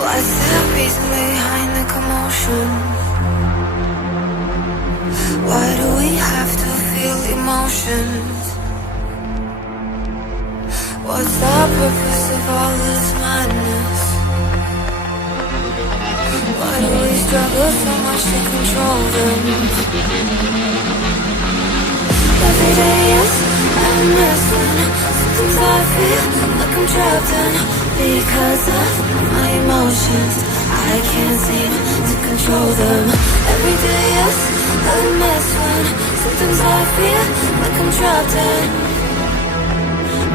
What's the reason behind the commotion? Why do we have to feel emotions? What's the purpose of all this madness? Why do we struggle so much to control them? Every day is a mess when sometimes I feel like I'm trapped in because of my emotions. I can't seem to control them. Every day is a mess when sometimes I feel like I'm trapped in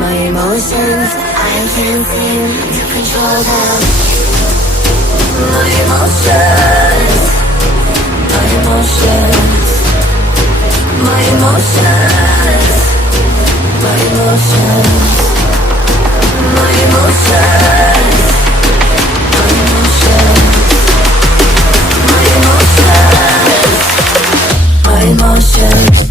my emotions. I can't seem to control them. My emotions, my emotions, my emotions, my emotions, my emotions, my emotions, my emotions, my emotions.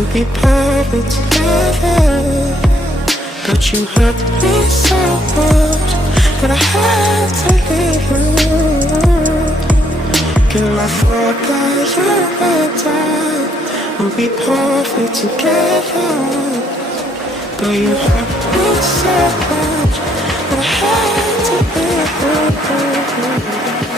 we'd be perfect together. But you hurt me so much that I had to leave you. Girl, I thought that you and I would be perfect together. But you hurt me so much that I had to leave you.